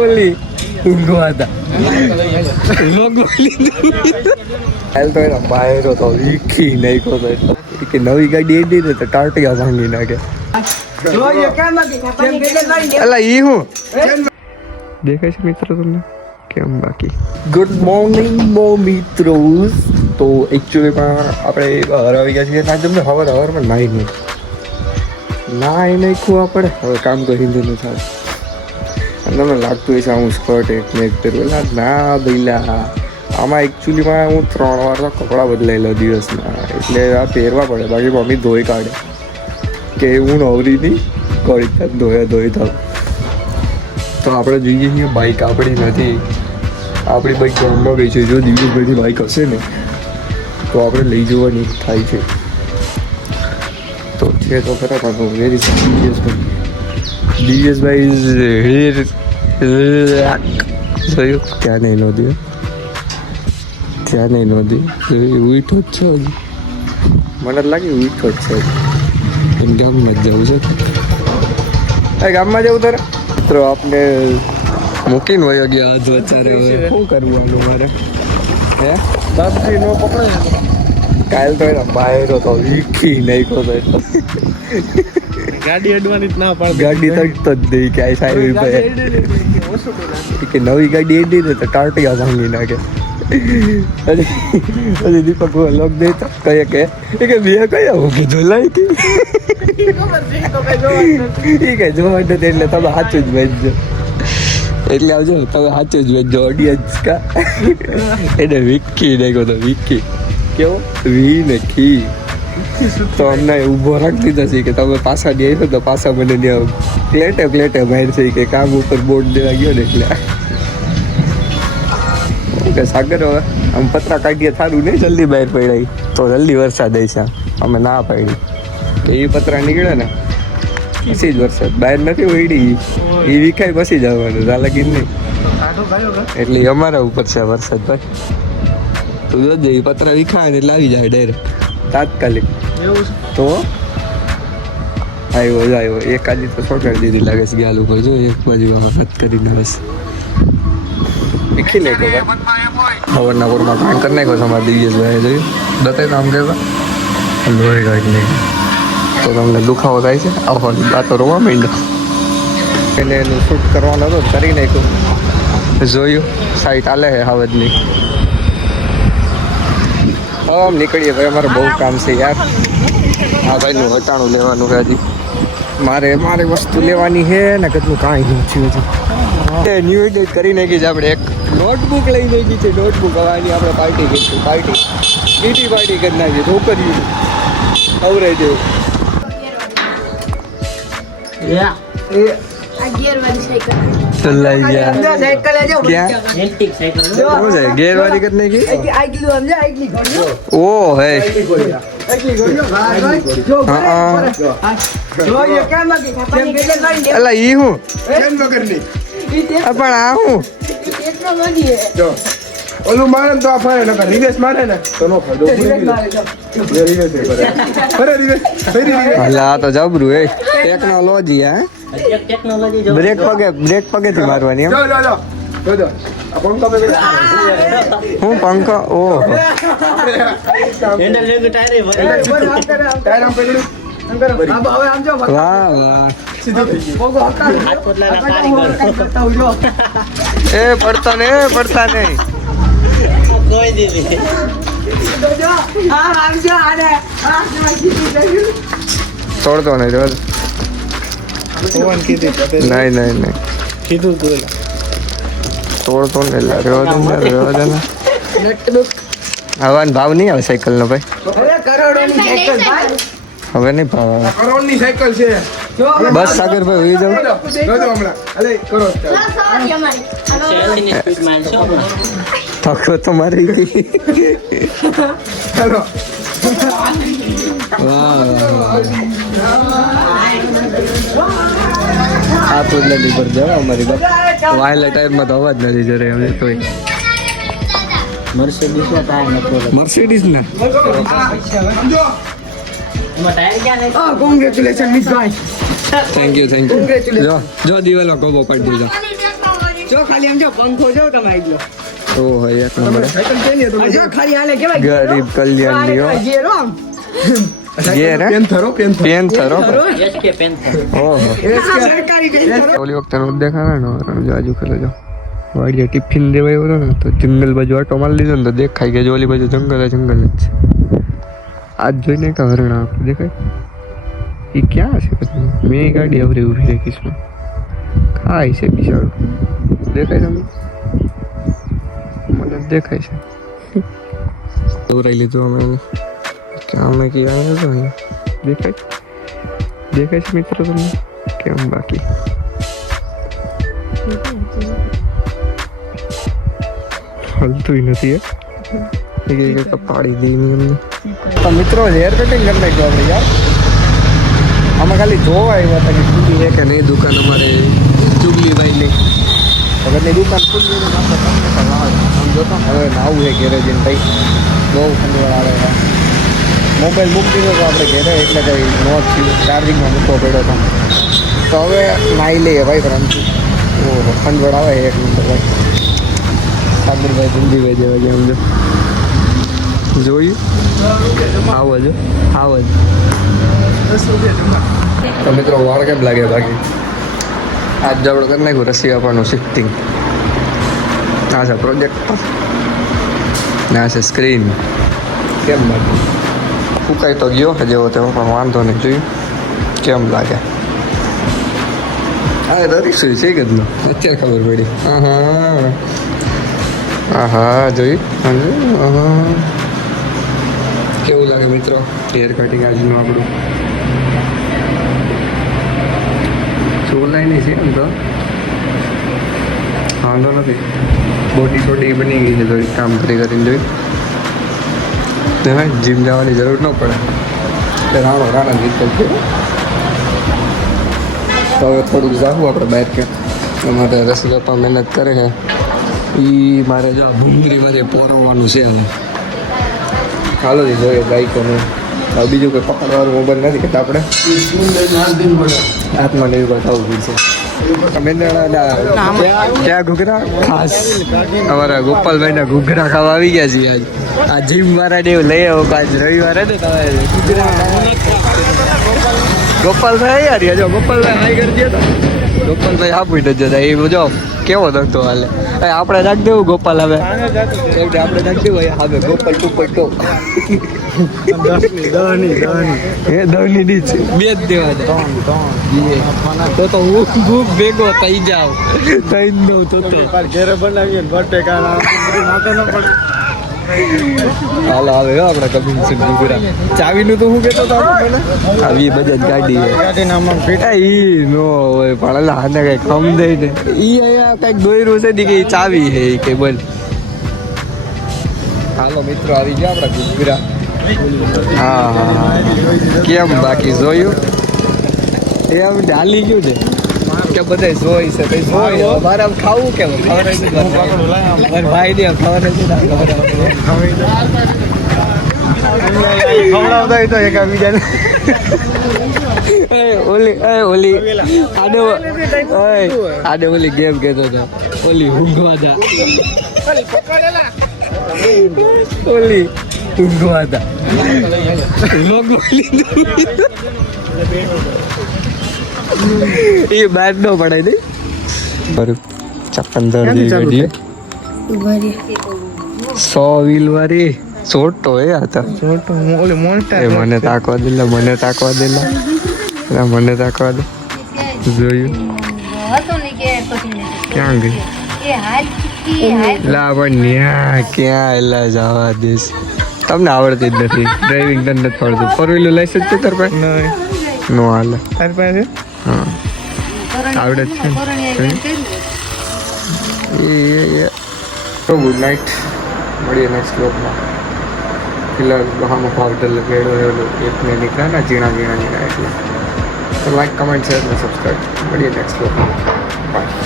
ઓલી ઊંઘવા હતા લોગો લીધું હાલ તો એના બાયરો તો વીખી નાખ્યો તો એટલે કે નવી ગાડી એડી ને તો ટાટિયા ભાંગી નાખે અલા ઈ હું દેખાય છે મિત્રો તમને કેમ બાકી ગુડ મોર્નિંગ મિત્રો તો એકચ્યુઅલીમાં આપણે હરાવી ગયા છીએ ના તમને હવારમાં નાહી નહીં નાખ્યું આપણે હવે કામ તો હિન્દીનું થાય અને તમને લાગતું હોય છે હું સ્કર્ટ એક મેં પહેરવું ના ભઈલા આમાં એકચ્યુઅલીમાં હું 3 વાર તો કપડાં બદલાઈ લો દિવસમાં એટલે આ પહેરવા પડે બાકી મમ્મી ધોઈ કાઢે કે હું નવરી નહીં કરી ધોઈ થાવ તો આપણે જોઈએ છીએ બાઇક આપણી નથી આપણી બાઇક ગામમાં ગઈ છે જો દિવ્યેશભાઈની બાઇક હશે ને તો આપણે લઈ જવાની થાય છે તો છે તો ખરા પણ વેરી દિવ્યેશભાઈ ઇઝ જોયું ત્યાં નહીં નોંધ્યું ઉઠો જ છે મને લાગે ઉઠો જ છે એમ ગામમાં જ જવું છે ગામમાં જવું તારે મિત્રો આપને મૂકીને વયો ગયા આજ વચારે હવે શું કરવાનું મારે હે બાપજી નો પકડે કાલ તો એના બાયરો તો વીખી નાખ્યો તો એટલે ગાડી અડવાની જ ના પાડ ગાડી તડતો જ નહીં કે આ સાહેબ કે નવી ગાડી એડી ને તો ટાટિયા ભાંગી નાખે અરે દીપક લોક દેતા કહે કે બે કયા હું કીધું લાઈ કે જોવા નથી એટલે તમે સાચું જ વેચજો એટલે આવજો તમે સાચું જ વેચજો ઓડિયન્સ કા એને વિક્કી નાખ્યો તો વિક્કી કેવો વી ને ખી તો અમને ઊભો રાખી દીધા છે કે તમે પાછા નહીં આવ્યો તો પાછા મને નહીં પ્લેટે બહાર છે કે કામ ઉપર બોર્ડ દેવા ગયો ને એટલે કે સાગર હવે આમ પતરા કાઢીએ થારું નહીં જલ્દી બહાર પડાય તો જલ્દી વરસાદ આવી છે અમે ના પાડી તો એ પતરા નીકળે ને પછી જ વરસાદ બહાર નથી ઉડી એ વિખાય પછી જવાનું ચાલકી નહીં એટલે અમારા ઉપર છે વરસાદ ભાઈ તું જોજે એ પતરા વિખાય ને એટલે આવી જાય ડાયરેક્ટ તાત્કાલિક તો આવ્યો એક આજી તો છોટાડી દીધી લાગે છે ગાલ ઉપર જો એક બાજુ વખત કરીને બસ વિખી નાખ્યો ભાઈ ખબરના કોરમાં કામ કરી નાખ્યો છે અમારા દિવ્યેશભાઈ જોયું દત્તાઈ નામ કહેવા લોહી કાઢી નાખ્યું તો તમને દુખાવો થાય છે આવો આ તો રોવા માંડ્યો એને એનું શૂટ કરવાનું હતું કરી નાખ્યું જોયું સાઈટ આલે છે હાવજની હવે આમ નીકળીએ ભાઈ અમારે બહુ કામ છે યાર આ ભાઈનું હટાણું લેવાનું છે હજી મારે વસ્તુ લેવાની છે ને કેટલું કાંઈ નહીં થયું હજી ન્યૂ એડિટ કરી નાખી છે આપણે એક નોટબુક લઈ નાખી છે નોટબુક હવાની આપણે પાર્ટી કરીશું પાર્ટી કરી નાખી છોકરીઓ અવરાઈ જેવું ગેરવાળી કરી નાખી ઓ હે અલા ઈ હું પણ આ હું ઓલું મારે તો આ ફરે નકર રિવેસ મારે ને તો નો ફાયદો અલા તો જબરું એ ટેકનોલોજી હે બ્રેક પગેથી મારવાની એમ હું પંખો ઓહો વાહ એ પડતા નહીં તોડતો નહીં નહીં કીધું તું તોડતો નહીં રેવા દે હવાન ભાવ નહીં આવે સાયકલ નો ભાઈ હવે નહીં ભાવ આવે કરોડની સાયકલ છે બસ સાગરભાઈ હોઈ જાવ થકો તો મારી ગઈ ચાલો આ તો નથી પર જાવ અમારી બાપ વાયલા ટાયરમાં તો અવાજ નથી જરે હવે કોઈ મર્સિડીઝ ને કોંગ્રેચ્યુલેશન મિત ભાઈ થેન્ક યુ જો દિવાલો કોબો પાડી દીધો ખાલી આમ જો પંખો જો તમે આવી ગયો ઓ હોય એક નંબર સાયકલ છે ને તમે જો ખાલી હાલે કેવાય ગરીબ કલ્યાણ ની હો. ગેર આમ ઘેર હે? પેન્થર પેન્થર હો. ઓહો સરકારી પેન્થર ઓલી વખતે નો દેખાણા ને જો આજુ ખેલો જો વાડીએ ટિફિન દેવાય એવો ને તો જંગલ બાજુ આટો મારી લીધો ને તો દેખાય કે જો ઓલી બાજુ જંગલ જ છે. આજ જોઈને કે હરણા આપણે દેખાય એ ક્યાં છે પછી મેં ગાડી આવરી ઉભી રાખીશ ખાય છે બિચારું દેખાય તમને મને દેખાય છે દોરાઈ લીધું અમે ક્યાં મેં કે આવ્યો હતો અહીંયા દેખાય છે મિત્રો તમને કેમ બાકી હલતું નથી પાડી દઈ એમને તો મિત્રો હેર કટિંગ કરી નાખ્યો આપણે યાર આમાં ખાલી જોવા આવ્યા હતા કે ખુલ્લી છે કે નહીં દુકાન અમારે જુબલીભાઈની વગરની દુકાન ખુલ્લી હોય તો આપણે તમને પણ આમ જોતો હવે આવું છે ઘેરે જઈને ભાઈ બહુ ખંડવાળ આવે છે મોબાઈલ મૂકી દીધો તો આપણે ઘેરે એટલે કંઈ નોટ થયું ચાર્જિંગમાં મૂકવો પડ્યો હતો તો હવે નાહી લઈએ ભાઈ પરંતુ ઓહો ખંડવાળ આવે એક નંબર ભાઈ સાગરભાઈ જિંદગીભાઈ જેવા છે સમજો જોયું આવો જ તો મિત્રો વાળ કેમ લાગે બાકી આજ જવડ કરી નાખ્યું રસી આપવાનું શિફ્ટિંગ આ છે પ્રોજેક્ટર ના છે સ્ક્રીન કેમ બાકી ફૂંકાઈ તો ગયો કે જેવો તેવો પણ વાંધો નહીં જોયું કેમ લાગે હા રરીશું છે કે જ અત્યારે ખબર પડી હા જોયું કેવું લાગે મિત્રો હેર કટિંગ આજનું આપણું ચોલાઈ નહીં છે એમ તો વાંધો નથી બોડી થોડી બની ગઈ છે થોડી કામ કરીને જોઈ જીમ જવાની જરૂર ન પડે એટલે રાણા નીકળ છે તો હવે થોડુંક જાવું આપણે બહાર કે અમારે રસી પપ્પા મહેનત કરે છે એ મારે જો ભૂંગળીમાંથી પોરવવાનું છે હવે ચાલો જ જોઈએ બાઈકોનું હવે બીજું કોઈ પકડવાનું મોબાઈલ નથી કે આપણે આત્મનિર્ભર થવું પડશે ક્યાં ઘૂઘરા ખાસ અમારા ગોપાલભાઈના ઘૂઘરા ખાવા આવી ગયા છીએ આજ આ જીમ વાળા ને એવું લઈ આવો આજ રવિવારે ને તમારે ગોપાલભાઈ યાર જો ગોપાલભાઈ હાઈ કરી દે તો ગોપાલભાઈ આપી દેજો એ જો કેવો ધકતો હાલે આપણે નાખ દેવું ગોપાલ હવે આપણે નાખ દેવું હવે ગોપાલ ટુપર ટો દહની ડીચ બે જ દેવા તો હું ભેગો થઈ જાવ થઈ જ દઉં તો ઘેરે બનાવીએ બટેકા હાલો આવે આપણે કબીર સિંહ ગુગરા ચાવીનું તો હું કહેતો હતો આવી બજાજ ગાડી ઈ નો હોય પણ અલા આને કઈ કમ દઈ ને ઈ અહીંયા કઈક દોયરું છે ને કે ચાવી હે કે બોલ હાલો મિત્રો આવી ગયા આપણા ગુગરા હા કેમ બાકી જોયું એમ ચાલી ગયું ને કે બધા જોઈ છે તો જોઈ મારે આમ ખાવું કેમ ખબર ભાઈ ને ખબર ખવડાવતા તો એક બીજાને ઓલી આડે ઓલી ગેમ કહેતો હતો ઓલી ઊંઘવા હતા ઓલી ઊંઘવા હતા એ બાદ નો પડાય નહીં બરું 15 100 વ્હીલ વાળી છોટો એ હતા મને તાકવા દે જોયું ક્યાં ગઈ લા પણ ન્યા ક્યાં એલા જવા દેશ તમને આવડતી જ નથી ડ્રાઇવિંગ તને નથી આવડતું 4 વ્હીલર લાયસન્સ છે તાર પાસે નો હાલે તાર પાસે હા આવડે છે તો ગુડ નાઇટ મળીએ નેક્સ્ટ બ્લોગમાં ફિલહાલ બહામાં પાવડર લગાડ્યો એક ને નીકળ્યા ને ઝીણા એટલે તો લાઈક કમેન્ટ શેર અને સબસ્ક્રાઈબ મળીએ નેક્સ્ટ બ્લોગમાં બાય